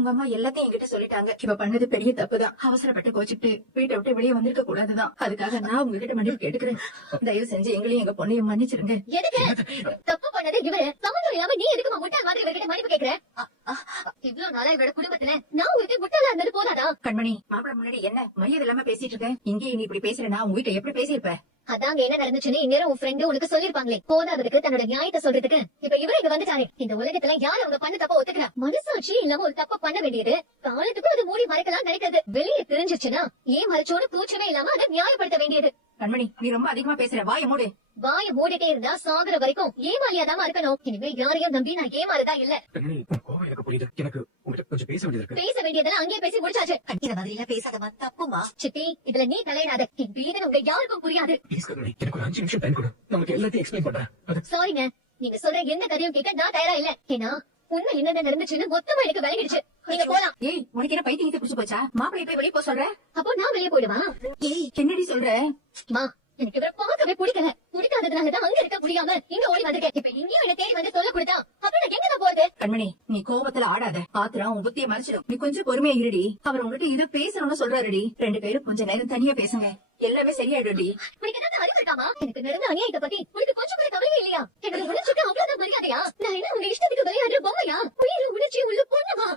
உங்க அம்மா எல்லாத்தையும் என்கிட்ட சொல்லிட்டாங்க. இவ பண்ணது பெரிய தப்புதான். அவசரப்பட்டு கோச்சிட்டு வீட்டை விட்டு வெளியே வந்திருக்க கூடாதுதான். அதுக்காக நான் உங்ககிட்ட மன்னிப்பு கேட்டுக்கிறேன். தயவு செஞ்சு எங்களையும் எங்க பொண்ணையும் மன்னிச்சிருங்க. எதுக்கு தப்பு பண்ணது இவரு? சம்மந்தம் இல்லாம நீ எதுக்கு முட்டாள் மாதிரி இவர்கிட்ட மன்னிப்பு கேக்குற? இவ்வளவு நாளா இவரோட குடும்பத்துல நான் உங்ககிட்ட முட்டாளா இருந்தது போதாதா? கண்மணி, மாப்பிள்ள முன்னாடி என்ன மரியாதை இல்லாம பேசிட்டு இருக்க? இங்கே நீ இப்படி பேசுறேன்னா உங்ககிட்ட எப்படி பேசியிருப்ப? அதாங்க என்ன நடந்துச்சுன்னு இந்நேரம் உன் ஃப்ரெண்டு உனக்கு சொல்லிருப்பாங்களே. போதாததுக்கு தன்னோட நியாயத்தை சொல்றதுக்கு இப்ப இவரு இங்க வந்துட்டாரு. இந்த உலகத்துல யாரு அவங்க பண்ண தப்ப ஒத்துக்கிறா? மனசாட்சி இல்லாம ஒரு தப்ப பண்ண வேண்டியது காலத்துக்கும் அது மூடி மறைக்கலாம் நினைக்கிறது. வெளியே தெரிஞ்சிச்சுன்னா ஏன் மறைச்சோன்னு கூச்சமே இல்லாம அதை நியாயப்படுத்த வேண்டியது. கண்மணி, நீ ரொம்ப அதிகமா பேசுற. வாய மூடு. வாய மூடிட்டே இருந்தா சாகுற வரைக்கும் ஏமாலியாதாம இருக்கணும். இனிமே யாரையும் நம்பி நான் ஏமாறதா இல்ல. எனக்கு புரியுது. எனக்கு உங்ககிட்ட கொஞ்சம் பேச வேண்டியது இருக்கு. பேச வேண்டியதெல்லாம் அங்கேயே பேசி முடிச்சாச்சு. இந்த மாதிரி எல்லாம் பேசாதமா, தப்புமா. சித்தி, இதுல நீ தலையிடாத. என் வீடு உங்க யாருக்கும் புரியாது. எனக்கு ஒரு 5 நிமிஷம் டைம் கொடு. நமக்கு எல்லாத்தையும் எக்ஸ்பிளைன் பண்றேன். சாரிங்க, நீங்க சொல்ற எந்த கதையும் கேட்க நான் தயாரா இல்ல. ஏன்னா உண்மை என்னென்ன நடந்துச்சுன்னு மொத்தமா எனக்கு விளங்கிடுச்சு. நீங்க போலாம். ஏய், உனக்கு என்ன பைத்தியத்தை பிடிச்சு போச்சா? மாப்பிள்ளை போய் வெளியே போக சொல்ற? அப்போ நான் வெளியே போயிடுவா? ஏய், என்னடி சொல்ற? மா, எனக்கு இவரை பார்க்கவே பிடிக்கல. பிடிக்காததுனாலதான் அங்க இருக்க முடியாம இங்க ஓடி வந்திருக்கேன். இப்ப இங்கேயும் என்ன தேடி வந்து சொல்ல கொடுத்தா அப்புறம் நான் எங்க போறது? கண்மணி, நீ கோபத்துல ஆடாத. ஆத்திரம் உன் புத்திய மறைச்சிடும். நீ கொஞ்சம் பொறுமையா இருடி. அவர் உங்ககிட்ட இதை பேசணும்னு சொல்றாருடி. 2 பேரும் கொஞ்ச நேரம் தனியா பேசுங்க. எல்லாமே சரியாயிடுடி. உனக்கு ஏதாவது அறிவு இருக்காமா? எனக்கு நடந்த அநியாயத்தை பத்தி உனக்கு கொஞ்சம் கூட கவலையே இல்லையா? என்னோட உணர்ச்சிக்கு அவ்வளவுதான் மரியாதையா? நான் என்ன உங்க இஷ்டத்துக்கு விளையாடுற பொம்மையா? உயிர் உணர்ச்சி உள்ள பொண்ணுமா?